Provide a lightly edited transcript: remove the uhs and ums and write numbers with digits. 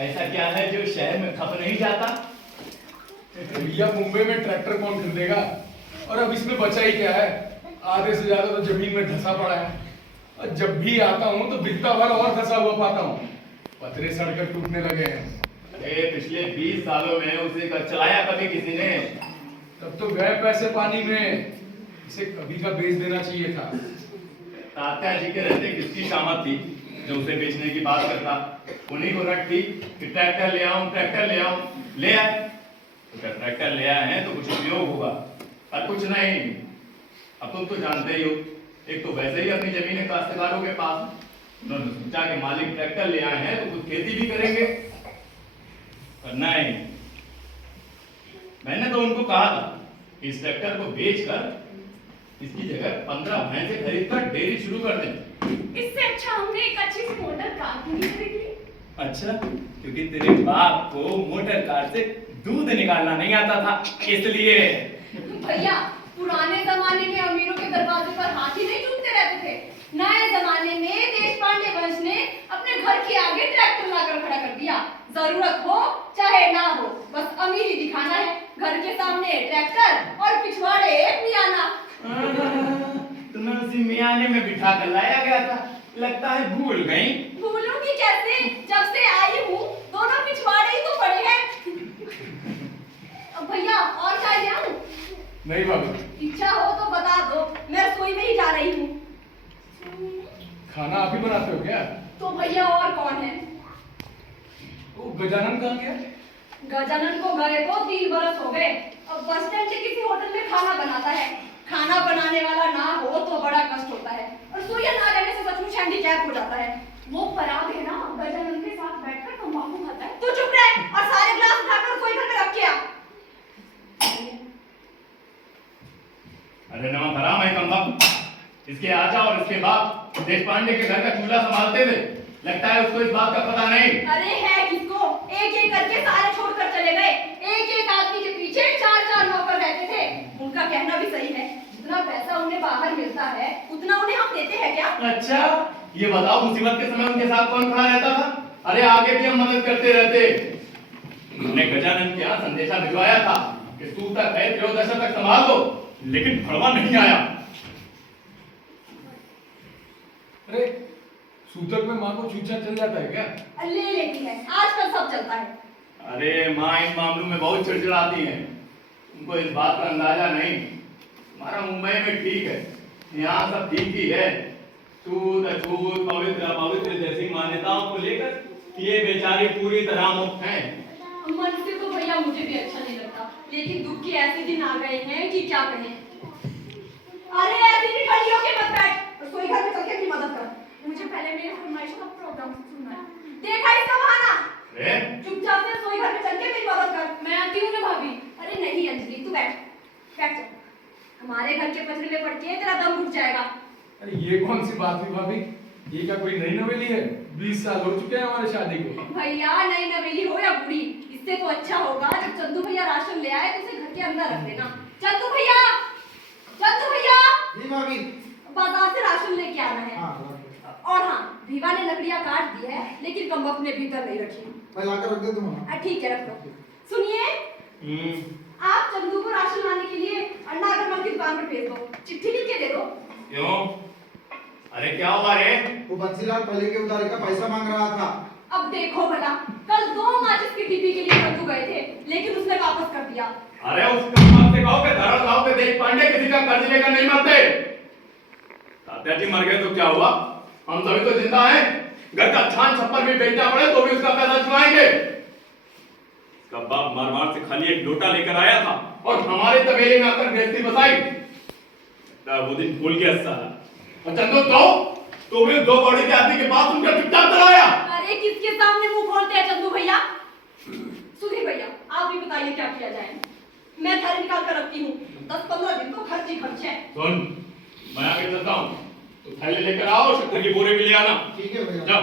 ऐसा क्या है जो शहर में खप नहीं जाता? भैया मुंबई में ट्रैक्टर कौन खरीदेगा? और अब इसमें बचा ही क्या है? आधे से ज्यादा तो जमीन में धंसा पड़ा है। और जब भी आता हूँ तो बिकता भर और धंसा हुआ पाता हूँ। पतरे सड़कर टूटने लगे हैं। अरे पिछले 20 सालों में उसे चलाया कभी किसी ने? तब तो गए पैसे पानी में। इसे कभी का बेच देना चाहिए था। तात्या जी के रहते किसकी शामत थी जो उसे बेचने की बात करता? उन्हीं को रट थी कि ट्रैक्टर ले आऊं, ट्रैक्टर ले आऊं। ले आए तो क्या ट्रैक्टर ले आए हैं तो कुछ उपयोग होगा और कुछ नहीं। अब तुम तो जानते ही हो, एक तो वैसे ही अपनी जमीनें काश्तकारों के पास, उन्होंने सोचा कि मालिक ट्रैक्टर ले आए हैं तो कुछ खेती भी करेंगे, पर नहीं। मैंने तो उनको कहा था कि इस ट्रैक्टर को बेचकर इसकी जगह 15 भैंसे खरीदकर डेयरी शुरू कर दें। इससे अच्छा हमने एक अच्छी सी मोटर कार क्यों नहीं खरीद ली? अच्छा, क्योंकि तेरे बाप को मोटर कार से दूध निकालना नहीं आता था, इसलिए। भैया, पुराने जमाने में अमीरों के दरवाजे पर हाथी नहीं जूटते रहते थे। नए जमाने में देशपांडे वंश ने अपने घर के आगे ट्रैक्टर लाकर खड़ा कर दिया। जरूरत हो चाहे ना हो, बस अमीरी दिखाना है। घर के सामने ट्रैक्टर और पिछवाड़े एक मियाना। तुम्हें उसी मियाने में बिठा कर लाया गया था, लगता है भूल गई। भूलूंगी कैसे, जब से आई हूँ दोनों पिछवाड़े ही तो पड़े हैं। अब भैया और चाय ले आऊं? नहीं भाभी। इच्छा हो तो बता दो, मैं रसोई में ही जा रही हूँ। खाना आप ही बनाते हो क्या? तो भैया और कौन है? वो गजानन कहाँ गया? गजानन को गए तो 3 बरस हो गए। अब बस स्टैंड से किसी होटल में खाना बनाता है। खाना बनाने वाला ना हो तो बड़ा कष्ट होता है, और सोया ना रहने से सचमुच हैंडीकैप हो जाता है। वो पराग है ना, गजानन के साथ बैठकर तंबाकू खाता है। तू चुप रह और सारे ग्लास उठाकर रसोई घर में रख के आ। अरे नमक हराम है कमबख्त। इसके आजा और इसके बाप देशपांडे के घर का चूल्हा संभालते थे, लगता है उसको इस बात का पता नहीं। अरे है किसको, एक एक करके सारे छोड़कर चले गए। एक एक आदमी के पीछे 4-4 नौकर रहते थे। उनका कहना भी सही है, जितना पैसा उन्हें बाहर मिलता है उतना उन्हें हम देते हैं क्या? अच्छा, ये बताओ मुसीबत के समय उनके साथ कौन खड़ा रहता था? अरे आगे भी हम मदद करते रहते। हमने गजानन के यहाँ संदेशा भिजवाया था कि सूतक है त्रयोदशा तक संभाल दो, लेकिन भड़वा नहीं आया। अरे सूतक में माँ को छूछा चल जाता है क्या? ले लेती है, आजकल सब चलता है। अरे माँ इन मामलों में बहुत चिड़चिड़ाती हैं, उनको इस बात का अंदाजा नहीं। हमारा मुंबई में ठीक है, यहाँ सब ठीक ही है। छूत अछूत पवित्र अपवित्र जैसी मान्यताओं को लेकर ये बेचारे पूरी तरह मुक्त हैं। मन से तो भैया मुझे भी अच्छा नहीं लगता, लेकिन दुख के ऐसे दिन आ गए हैं कि क्या कहें। अरे ऐसे भी खड़ी होके मत बैठ, रसोई घर में चल के अपनी मदद कर। मुझे पहले मेरे फरमाइश का प्रोग्राम सुनना है। देखा इसका बहाना? चुपचाप से रसोई घर में चल के मेरी मदद कर। मैं आती हूँ ना भाभी। अरे नहीं अंजलि, तू बैठ बैठ जा। हमारे घर के पचड़े में पड़ के तेरा दम घुट जाएगा। अरे ये कौन सी बात हुई भाभी? ये क्या कोई नई नवेली है? 20 साल हो चुके हैं हमारे शादी को। भैया नई नवेली हो या बूढ़ी, इससे तो अच्छा होगा जब चंदू भैया राशन ले आए तो उसे घर के अंदर रख देना। चंदू भैया, चंदू भैया। जी भाभी। बाजार से राशन लेके आना है। हाँ, और हाँ, भीवा ने लकड़ियां काट दी है, लेकिन कमबख्त ने भीतर नहीं रखी। मैं लाकर रख दे दूंगा। ठीक है, रख दो। सुनिए, आप चंदू को राशन लाने के लिए अन्ना अग्रवाल की दुकान पर भेज दो। चिट्ठी लिख के दे दो। क्यों? अरे क्या हुआ रे? वो बंसीलाल पहले के उधारे का पैसा मांग रहा था। अब देखो भला, कल 2 माचिस की डिब्बी के लिए चंदू गए थे, लेकिन उसने वापस कर दिया। अरे उस कमबख्त से कहो कि धड़ल गांव के देशपांडे किसी का कर्ज लेकर नहीं मरते। तात्या जी मर गए तो क्या हुआ? हम सभी तो जिंदा हैं। घर का छान छप्पर भी बेचना पड़े तो भी उसका पैसा चुकाएंगे। इसका बाप मारवाड़ से खाली एक लोटा लेकर आया था और हमारे तबेले में आकर गृहस्थी बसाई। वो दिन भूल गया साला। और चंदू तो भी 2 कौड़ी के आदमी के पास उनका चुपचाप चलाया। अरे किसके सामने मुंह खोलते हैं चंदू भैया? सुधीर भैया, आप भी बताइए क्या किया जाए। मैं थैली निकाल कर रखती हूँ, 10-15 दिन तो खर्च ही खर्च है। सुन, मैं आगे चलता हूँ, तो थैले लेकर आओ, शक्कर की बोरी भी ले आना। ठीक है भैया। जाओ।